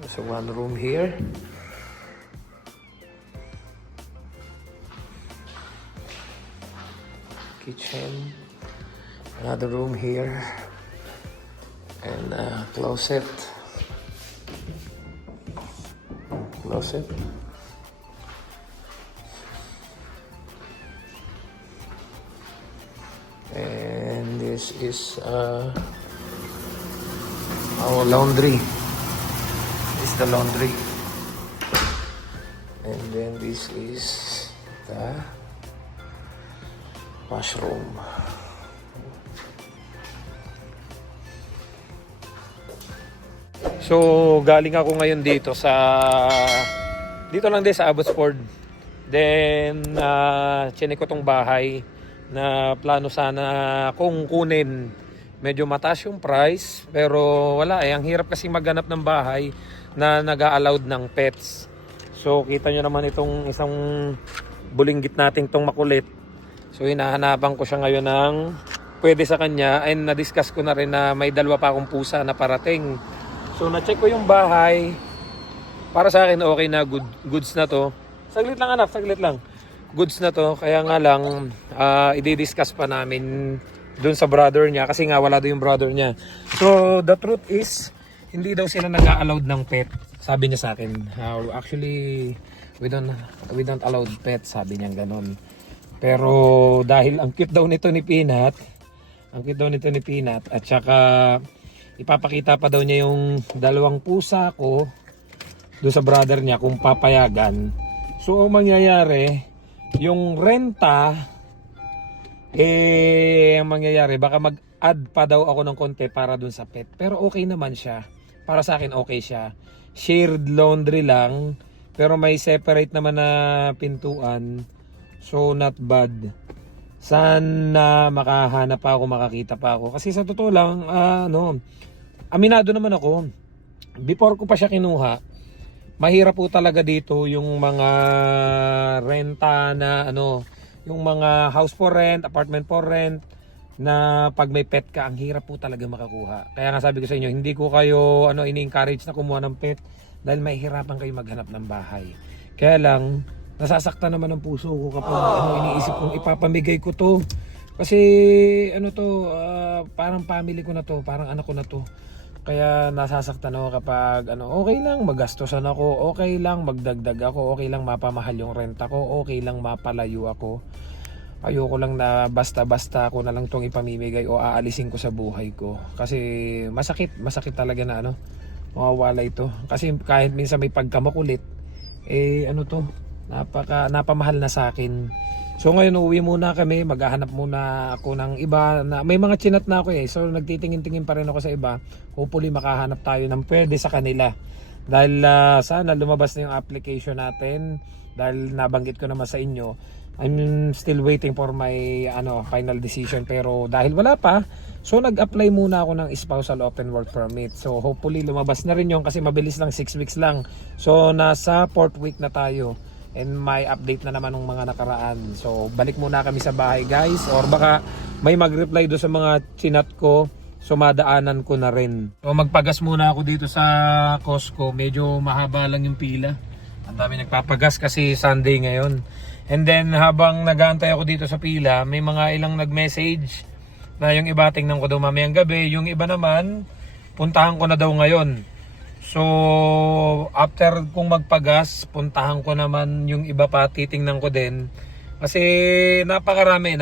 There's a one room here. Kitchen. Another room here. And a closet. Closet. And this is our laundry. This is the laundry. And then this is the washroom. So, galing ako ngayon dito lang din sa Abbotsford. Then, chinek ko tong bahay na plano sana kung kunin. Medyo mataas yung price, pero wala ang hirap kasi maghanap ng bahay na nag-a-allowed ng pets. So, kita nyo naman itong isang bulinggit nating tong makulit. So, hinahanapan ko siya ngayon ng pwede sa kanya, and na-discuss ko na rin na may dalawa pa akong pusa na parating. So, na-check ko yung bahay. Para sa akin, okay na, goods na to. Saglit lang anak, saglit lang. Goods na to, kaya nga lang, i-discuss pa namin dun sa brother niya, kasi nga wala doon yung brother niya. So, the truth is, hindi daw sila nag-a-allowed ng pet. Sabi niya sa akin, actually, we don't allow pet, sabi niya ganon. Pero, dahil ang cute daw nito ni Peanut, at saka, ipapakita pa daw niya yung dalawang pusa ko doon sa brother niya kung papayagan. So, ang mangyayari, yung renta, ang mangyayari, baka mag-add pa daw ako ng konti para doon sa pet. Pero okay naman siya. Para sa akin, okay siya. Shared laundry lang, pero may separate naman na pintuan. So, not bad. Sana makahanap pa ako, makakita pa ako. Kasi sa totoo lang, aminado naman ako, before ko pa siya kinuha, mahirap po talaga dito yung mga renta na yung mga house for rent, apartment for rent, na pag may pet ka, ang hirap po talaga makakuha. Kaya nga sabi ko sa inyo, hindi ko kayo ini-encourage na kumuha ng pet dahil mahihirapan kayo maghanap ng bahay. Kaya lang, nasasaktan naman ang puso ko kapag iniisip kong ipapamigay ko to. Kasi parang family ko na to, parang anak ko na to. Kaya nasasaktan ako kapag okay lang magastosan ako, okay lang magdagdag ako, okay lang mapamahal yung renta ko, okay lang mapalayo ako. Ayoko lang na basta-basta ako na lang tong ipamimigay o aalisin ko sa buhay ko. Kasi masakit talaga na mawawala ito. Kasi kahit minsan may pagkamakulit, napamahal na sa akin. So ngayon uuwi muna kami, maghahanap muna ako ng iba na may mga chinat na ako So nagtitingin-tingin pa rin ako sa iba. Hopefully makahanap tayo ng pwede sa kanila. Dahil sana lumabas na yung application natin. Dahil nabanggit ko naman sa inyo, I'm still waiting for my final decision, pero dahil wala pa, so nag-apply muna ako ng spousal open work permit. So hopefully lumabas na rin yun kasi mabilis lang, 6 weeks lang. So nasa 4th week na tayo. And may update na naman ng mga nakaraan. So balik muna kami sa bahay guys, or baka may mag-reply do sa mga chinat ko, so madaanan ko na rin. So magpagas muna ako dito sa Costco. Medyo mahaba lang yung pila. Ang dami nagpapagas kasi Sunday ngayon. And then habang nag-aantay ako dito sa pila, may mga ilang nag-message na yung iba tingnan ko daw mamayang gabi, yung iba naman puntahan ko na daw ngayon. So, after kong magpagas, puntahan ko naman yung iba pa, titingnan ko din. Kasi napakaraming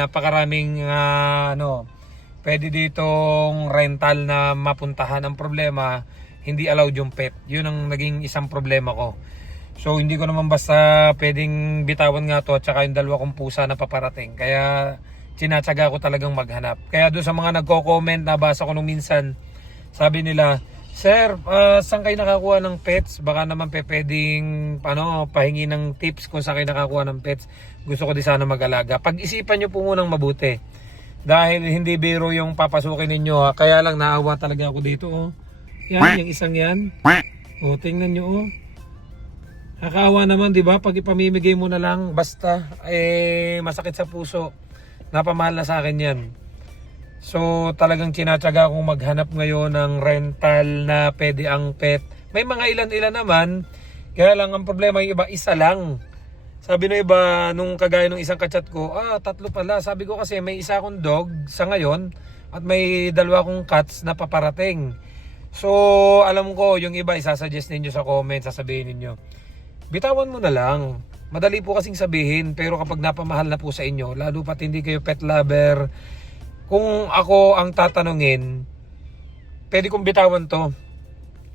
pwede ditong rental na mapuntahan. Ang problema, hindi allowed yung pet. Yun ang naging isang problema ko. So, hindi ko naman basta pwedeng bitawan nga to at saka yung dalawa kong pusa na paparating. Kaya, tinatsaga ko talagang maghanap. Kaya doon sa mga nagko-comment, nabasa ko nung minsan, sabi nila, Sir, saan kayo nakakuha ng pets? Baka naman pwedeng pahingi ng tips kung saan kayo nakakuha ng pets. Gusto ko din sana mag-alaga. Pag-isipan nyo po munang mabuti. Dahil hindi biro yung papasukin ninyo. Kaya lang naawa talaga ako dito. Yan, yung isang yan. Tingnan nyo. Nakakaawa naman, di ba? Pag ipamimigay mo na lang, basta, masakit sa puso. Napamahal na sa akin yan. So talagang tinatsaga akong maghanap ngayon ng rental na pwede ang pet May mga ilan-ilan naman, kaya lang ang problema yung iba, isa lang. Sabi ng iba, nung kagaya nung isang kachat ko, 3 pala. Sabi ko kasi may isa akong dog sa ngayon at may 2 akong cats na paparating. So, alam ko, yung iba isasuggest ninyo sa comment, sasabihin ninyo, bitawan mo na lang. Madali po kasing sabihin, pero kapag napamahal na po sa inyo, lalo pat hindi kayo pet lover, kung ako ang tatanungin, pwede kong bitawan to.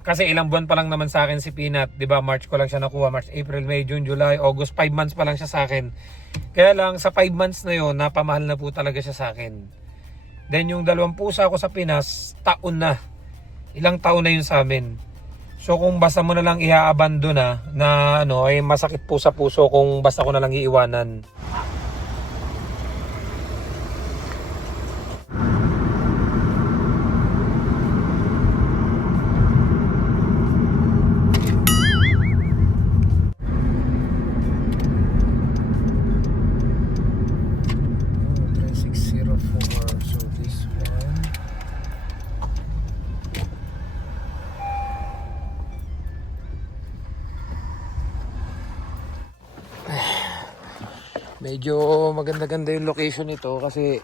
Kasi ilang buwan pa lang naman sa akin si Peanut, 'di ba? March ko lang siya nakuha, March, April, May, June, July, August, 5 months pa lang siya sa akin. Kaya lang sa 5 months na 'yon, napamahal na po talaga siya sa akin. Then yung 2 pusa ko sa Pinas, taon na. Ilang taon na 'yun sa amin. So kung basta mo na lang i-abandon na ano, ay masakit po sa puso kung basta ko na lang iiwanan. Medyo maganda-ganda yung location nito kasi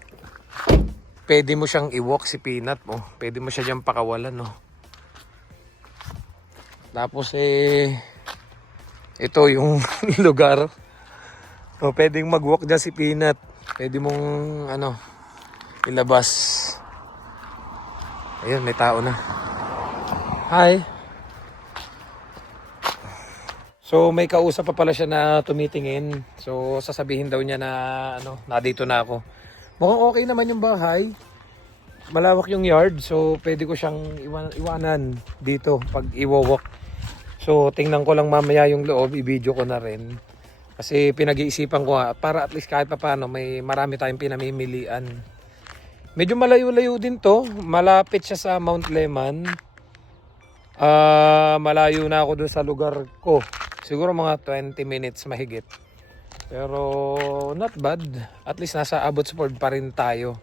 pwede mo siyang i-walk si Peanut mo. Pwede mo siya dyan pakawalan, no. Tapos ito yung lugar. So, pwedeng mag-walk dyan si Peanut. Pwede mong ilabas. Ayun, may tao na. Hi. So may kausap pa pala siya na tumitingin. So sasabihin daw niya na na dito na ako. Mukhang okay naman yung bahay. Malawak yung yard, so pwede ko siyang iwanan dito pag i-walk. So tingnan ko lang mamaya yung loob, i-video ko na rin. Kasi pinag-iisipan ko para at least kahit papaano may marami tayong pinamimilian. Medyo malayo-layo din to. Malapit siya sa Mount Lehman. Malayo na ako dun sa lugar ko. Siguro mga 20 minutes mahigit. Pero not bad. At least nasa Abbotsford pa rin tayo.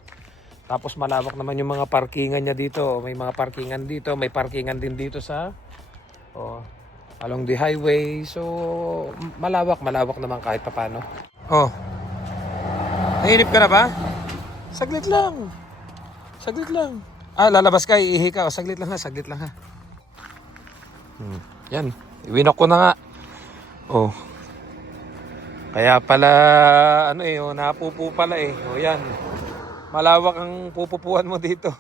Tapos malawak naman yung mga parkingan niya dito. May mga parkingan dito. May parkingan din dito sa along the highway. So malawak naman kahit papano. Nainip ka na ba? Saglit lang. Lalabas ka, iihi ka. Saglit lang ha. Yan. Iwinok ko na nga. Kaya pala napupu pala yan. Malawak ang pupupuan mo dito.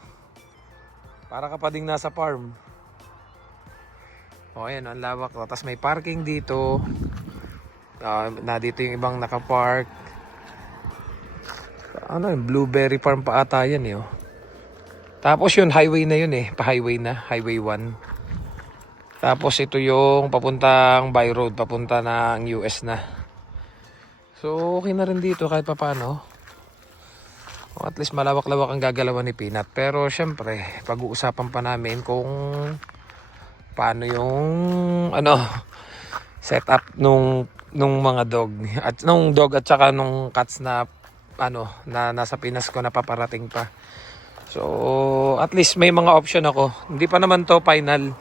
Para ka pa ding nasa farm. Ayan, ang lawak. Tapos may parking dito. Na dito yung ibang nakapark. Blueberry farm pa ata yan Tapos yun, highway na yun Pa-highway na, highway 1. Tapos ito yung papuntang by road, papunta ng US na. So okay na rin dito kahit papaano. At least malawak-lawak ang gagalawan ni Peanut. Pero syempre, pag-uusapan pa namin kung paano yung setup nung mga dog. At nung dog at saka nung cats na nasa Pinas ko na paparating pa. So at least may mga option ako. Hindi pa naman to final.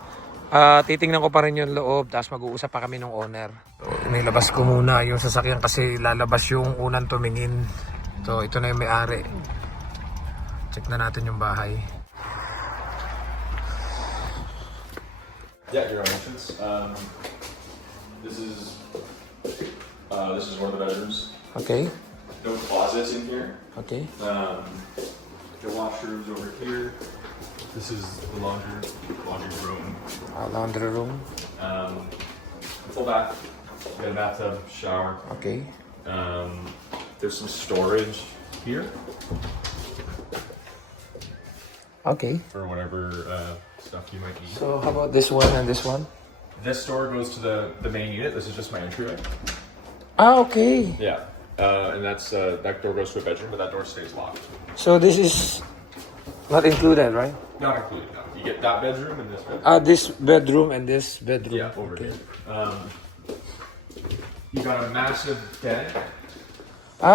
Titingnan ko pa rin yung loob, tapos mag-uusap pa kami ng owner. So, inilabas ko muna yung sasakyan kasi lalabas yung unang tumingin. So ito na yung may-ari. Check na natin yung bahay. Yeah, your own entrance. This is one of the bedrooms. Okay. No closets in here. Okay. The washrooms over here. This is the laundry room. Laundry room. Full bath. Got a bathtub, shower. Okay. There's some storage here. Okay. For whatever stuff you might need. So how about this one and this one? This door goes to the main unit. This is just my entryway. Okay. Yeah. And that's that door goes to a bedroom, but that door stays locked. So this is not included, right? Not included. No. You get that bedroom and this bedroom. This bedroom and this bedroom. Yeah, over here. You got a massive den.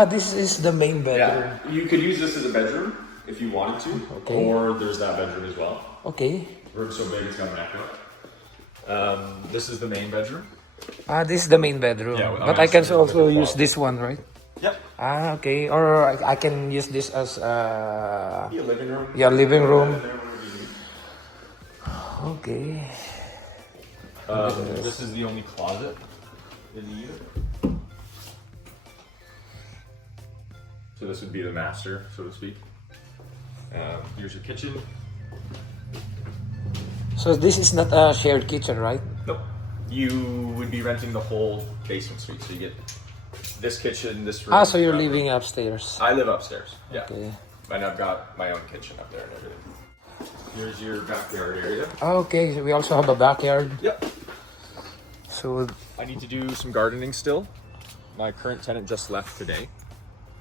This is the main bedroom. Yeah, you could use this as a bedroom if you wanted to, Okay. or there's that bedroom as well. Okay. Room's so big it's got an echo. This is the main bedroom. This is the main bedroom. Yeah, well, but I can obviously, also with the use this one, right? Yep. Okay. Or I can use this as Your living room. living room. And then whatever you need. Okay. This is the only closet in the unit. So this would be the master, so to speak. Here's your kitchen. So this is not a shared kitchen, right? Nope. You would be renting the whole basement suite, so you get this kitchen, this room. So you're that living room. upstairs. I live upstairs. Yeah. Okay. And I've got my own kitchen up there and everything. Here's your backyard area. Okay. So we also have a backyard. Yep. So I need to do some gardening still. My current tenant just left today.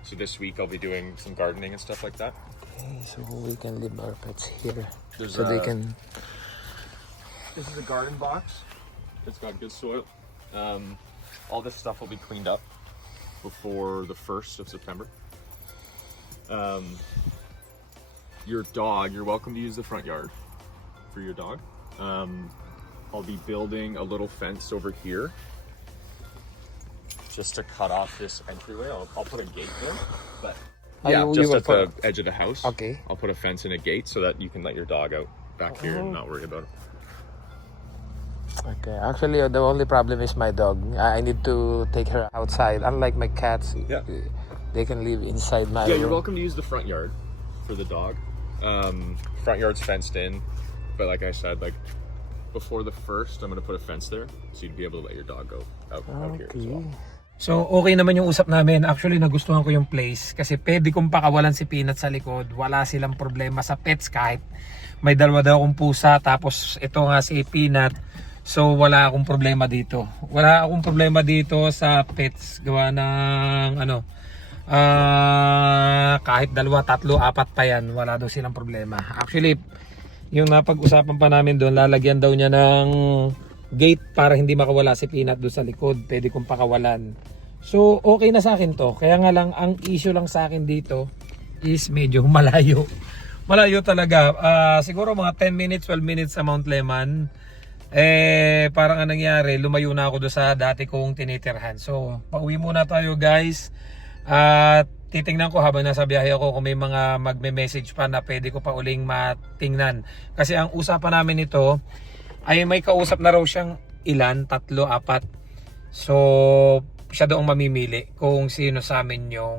So this week I'll be doing some gardening and stuff like that. okay, so we can leave our pets here, There's so they a- can. This is a garden box. It's got good soil. All this stuff will be cleaned up before the 1st of September. Your dog, you're welcome to use the front yard for your dog. I'll be building a little fence over here just to cut off this entryway. I'll put a gate there, but yeah, you just will at the put- edge of the house. Okay. I'll put a fence and a gate so that you can let your dog out back here and not worry about it. Okay. Actually, the only problem is my dog. I need to take her outside. Unlike my cats, Yeah. they can live inside my Yeah, you're room. welcome to use the front yard for the dog. Front yard's fenced in, but like I said, like before the 1st, I'm gonna put a fence there, so you'd be able to let your dog go out here as well. So, okay naman yung usap namin. Actually, nagustuhan ko yung place kasi pwede kong pakawalan si Peanut sa likod. Wala silang problema sa pets kahit may dalawa daw akong pusa tapos ito nga si Peanut. So, wala akong problema dito. Wala akong problema dito sa pets. Gawa ng kahit dalawa, tatlo, apat pa yan. Wala daw silang problema. Actually, yung napag-usapan pa namin doon, lalagyan daw niya ng gate para hindi makawala si Peanut doon sa likod. Pwede kong pakawalan. So, okay na sa akin to. Kaya nga lang, ang issue lang sa akin dito is medyo malayo. Malayo talaga. Siguro mga 10 minutes, 12 minutes sa Mount Leman. Parang anong nangyari, lumayo na ako doon sa dati kong tinitirhan. So, pauwi muna tayo guys. At titingnan ko habang nasa biyahe ako kung may mga magme-message pa na pwede ko pa uling matingnan. Kasi ang usapan namin ito ay may kausap na raw siyang ilan, 3, 4. So, siya doong mamimili kung sino sa amin yung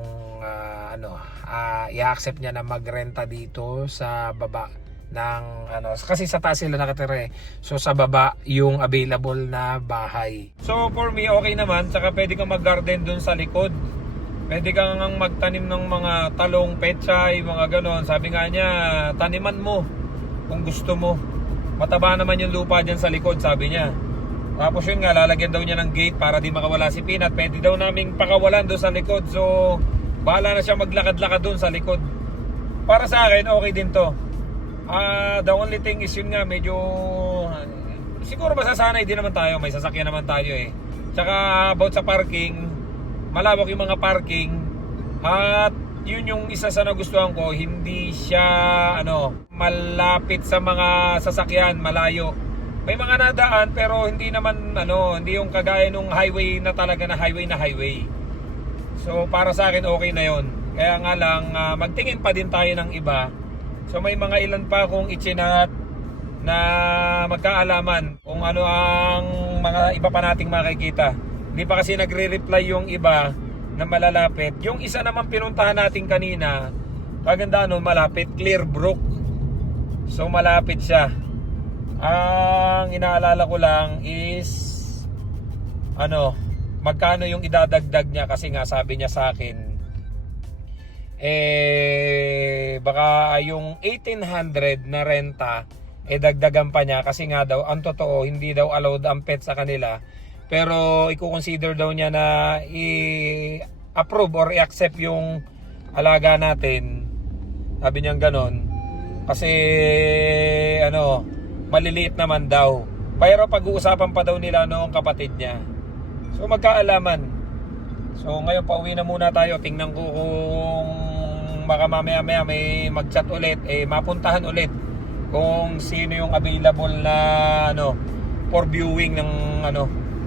i-accept niya na magrenta dito sa baba ng kasi sa taas sila nakatira eh. So sa baba yung available na bahay. So for me okay naman, saka pwede kang mag-garden dun sa likod. Pwede kang magtanim ng mga talong, pechay, mga ganon. Sabi nga niya, taniman mo kung gusto mo. Mataba naman yung lupa dyan sa likod, sabi niya. Tapos yun nga, lalagyan daw niya ng gate para di makawala si Peanut. Pwede daw naming pakawalan doon sa likod. So, bahala na siya maglakad-lakad doon sa likod. Para sa akin, okay din to. The only thing is yun nga, medyo... siguro masasanay din naman tayo. May sasakyan naman tayo eh. Tsaka about sa parking, malawak yung mga parking. At yun yung isa sa nagustuhan ko, hindi siya malapit sa mga sasakyan, malayo. May mga nadaan pero hindi naman hindi yung kagaya nung highway na talaga na highway. So para sa akin okay na yon. Kaya nga lang magtingin pa din tayo ng iba. So may mga ilan pa akong itsinat na magkaalaman kung ano ang mga iba pa nating makikita. Hindi pa kasi nagre-reply yung iba na malalapit. Yung isa naman pinuntahan natin kanina, kaganda malapit, Clearbrook. So malapit siya. Ang inaalala ko lang is magkano yung idadagdag niya kasi nga sabi niya sa akin baka yung 1,800 na renta dagdagan pa niya kasi nga daw ang totoo hindi daw allowed ang pet sa kanila pero i-consider daw niya na i-approve or i-accept yung alaga natin, sabi niya ganon kasi maliliit naman daw. Pero pag-uusapan pa daw nila noong kapatid niya. So magkaalaman. So ngayon pauwi na muna tayo. Tingnan ko kung baka mamaya may mag-chat ulit, mapuntahan ulit kung sino yung available na for viewing ng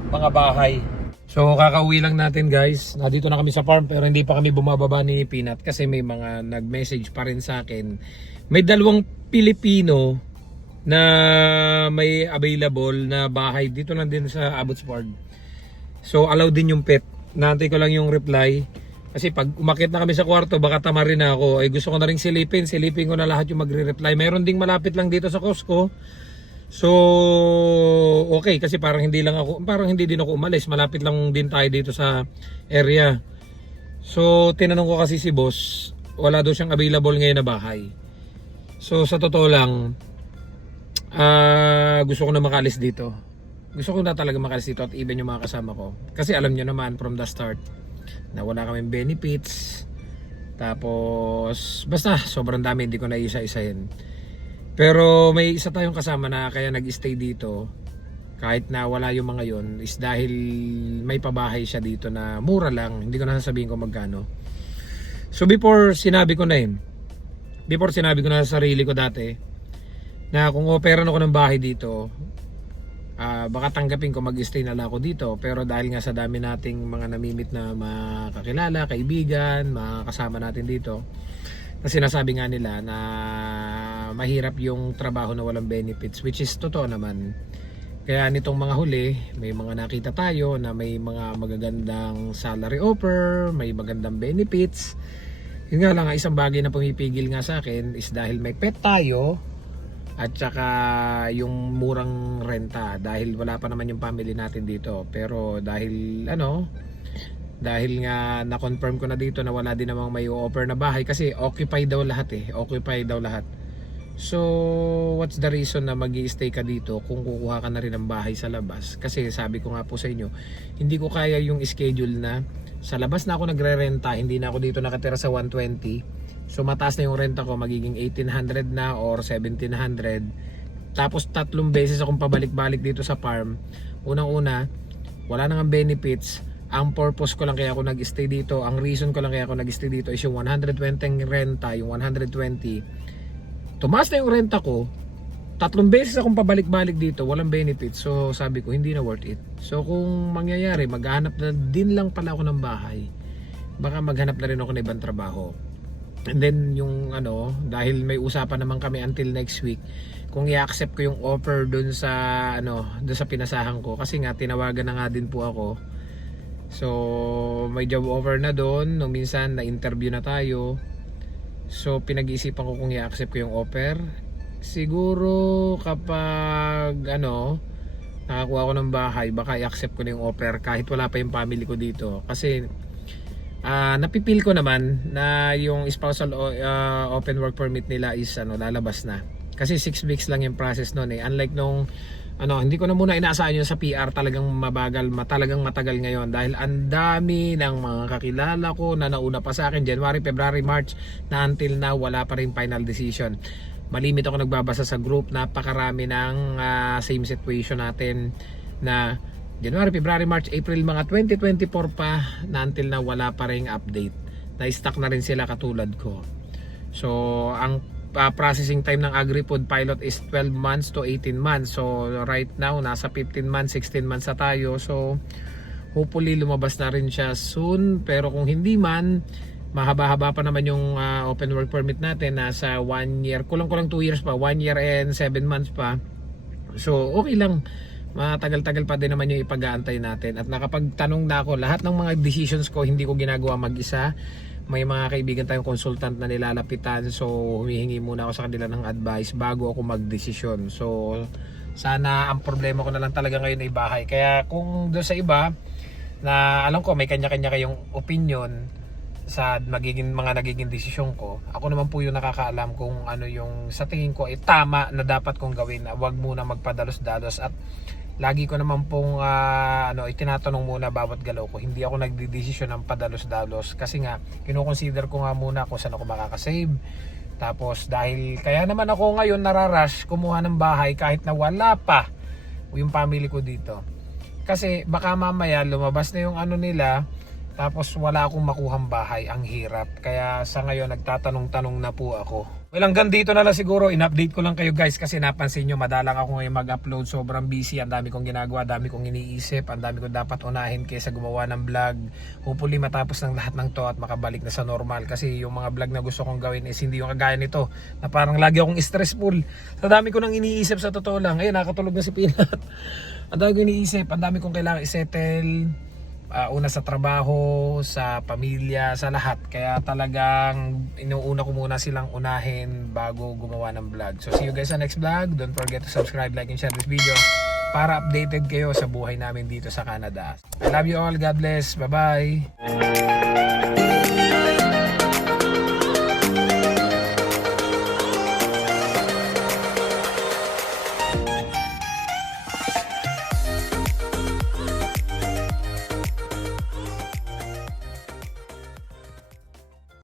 mga bahay. So kakauwi lang natin guys. Nandito na kami sa farm pero hindi pa kami bumababa ni Peanut kasi may mga nag-message pa rin sa akin. May 2 Pilipino na may available na bahay dito lang din sa Abbotsford. So allow din yung pet. Naantay ko lang yung reply. Kasi pag umakit na kami sa kwarto, baka tamarin na ako. Eh gusto ko na rin silipin ko na lahat yung magre-reply. Meron ding malapit lang dito sa Costco. So okay kasi parang hindi din ako umalis. Malapit lang din tayo dito sa area. So tinanong ko kasi si boss, wala daw siyang available ngayon na bahay. So sa totoo lang, gusto ko na makalis dito. Gusto ko na talaga makalis dito at even yung mga kasama ko. Kasi alam nyo naman from the start na wala kaming benefits. Tapos basta sobrang dami, hindi ko na isa-isahin. Pero may isa tayong kasama na kaya nag-stay dito kahit na wala yung mga yon is dahil may pabahay siya dito na mura lang. Hindi ko na sasabihin kung magkano. So before sinabi ko na sa sarili ko dati na kung operan ako ng bahay dito, baka tanggapin ko mag-stay na lang ako dito. Pero dahil nga sa dami nating mga namimit na makakilala, kaibigan, mga kasama natin dito, na sinasabi nga nila na mahirap yung trabaho na walang benefits, which is totoo naman. Kaya nitong mga huli, may mga nakita tayo na may mga magagandang salary offer, may magandang benefits. Yun nga lang, isang bagay na pumipigil nga sa akin is dahil may pet tayo at saka yung murang renta, dahil wala pa naman yung family natin dito. Pero dahil nga na-confirm ko na dito na wala din namang may offer na bahay kasi occupied daw lahat. So what's the reason na mag-i-stay ka dito kung kukuha ka na rin ng bahay sa labas? Kasi sabi ko nga po sa inyo, hindi ko kaya yung schedule na sa labas na ako nagre-renta, hindi na ako dito nakatira sa 120. So mataas na yung renta ko, magiging 1,800 na or 1,700. Tapos 3 beses akong pabalik-balik dito sa farm. Unang-una, wala nang benefits. Ang purpose ko lang kaya ako nag-stay dito, ang reason ko lang kaya ako nag-stay dito is yung 120 renta, yung 120. Tumaas na yung renta ko, 3 beses akong pabalik-balik dito, walang benefits. So sabi ko, hindi na worth it. So kung mangyayari, maghanap na din lang pala ako ng bahay. Baka maghanap na rin ako ng ibang trabaho. And then yung dahil may usapan naman kami until next week, kung i-accept ko yung offer dun sa pinasahan ko, kasi nga tinawagan na nga din po ako. So may job offer na doon, nung minsan na-interview na tayo. So pinag-iisipan ko kung i-accept ko yung offer. Siguro kapag nakakuha ko ng bahay, baka i-accept ko na yung offer kahit wala pa yung family ko dito. Kasi napipil ko naman na yung spousal open work permit nila is lalabas na. Kasi 6 weeks lang yung process noon eh. Unlike nung hindi ko na muna inaasahan yun sa PR, talagang mabagal, talagang matagal ngayon dahil ang dami ng mga kakilala ko na nauna pa sa akin, January, February, March, na until now wala pa rin final decision. Malimit ako nagbabasa sa group, napakarami ng same situation natin na January, February, March, April, mga 2024 pa na until now wala pa rin update. Na-stuck na rin sila katulad ko. So ang processing time ng AgriFood pilot is 12 months to 18 months. So right now nasa 15 months, 16 months na tayo. So hopefully lumabas na rin siya soon. Pero kung hindi man, mahaba-haba pa naman yung open work permit natin. Nasa 1 year, kulang-kulang 2 years pa, 1 year and 7 months pa. So okay lang, matagal-tagal pa din naman yung ipag-aantay natin. At nakapagtanong na ako, lahat ng mga decisions ko hindi ko ginagawa mag-isa. May mga kaibigan tayong consultant na nilalapitan, so humihingi muna ako sa kanila ng advice bago ako magdesisyon. So sana ang problema ko na lang talaga ngayon ay bahay. Kaya kung doon sa iba na alam ko may kanya-kanya kayong opinion sa mga nagiging desisyon ko, ako naman po yung nakakaalam kung ano yung sa tingin ko ay tama na dapat kong gawin. Huwag muna magpadalos-dalos at lagi ko naman pong itinatanong muna bawat galaw ko. Hindi ako nagdedesisyon ng padalos-dalos kasi nga kino-consider ko nga muna kung saan ako makakasave. Tapos dahil kaya naman ako ngayon nararush kumuha ng bahay kahit na wala pa yung family ko dito. Kasi baka mamaya lumabas na yung nila, Tapos wala akong makuhang bahay, ang hirap. Kaya sa ngayon nagtatanong-tanong na po ako. Well, hanggang dito na lang siguro, in-update ko lang kayo guys kasi napansin nyo madalang ako ngayon mag-upload, sobrang busy, ang dami kong ginagawa, dami kong iniisip, ang dami kong dapat unahin kaysa gumawa ng vlog. Hopefully matapos ng lahat ng to at makabalik na sa normal kasi yung mga vlog na gusto kong gawin is hindi yung kagaya nito na parang lagi akong stressful. Sa dami ko nang iniisip sa totoo lang. Ayun, nakatulog na si Peanut. Ang dami ko iniisip, ang dami kong kailangan isettle. Una sa trabaho, sa pamilya, sa lahat. Kaya talagang inuuna ko muna silang unahin bago gumawa ng vlog. So see you guys sa next vlog. Don't forget to subscribe, like, and share this video para updated kayo sa buhay namin dito sa Canada. I love you all. God bless. Bye-bye.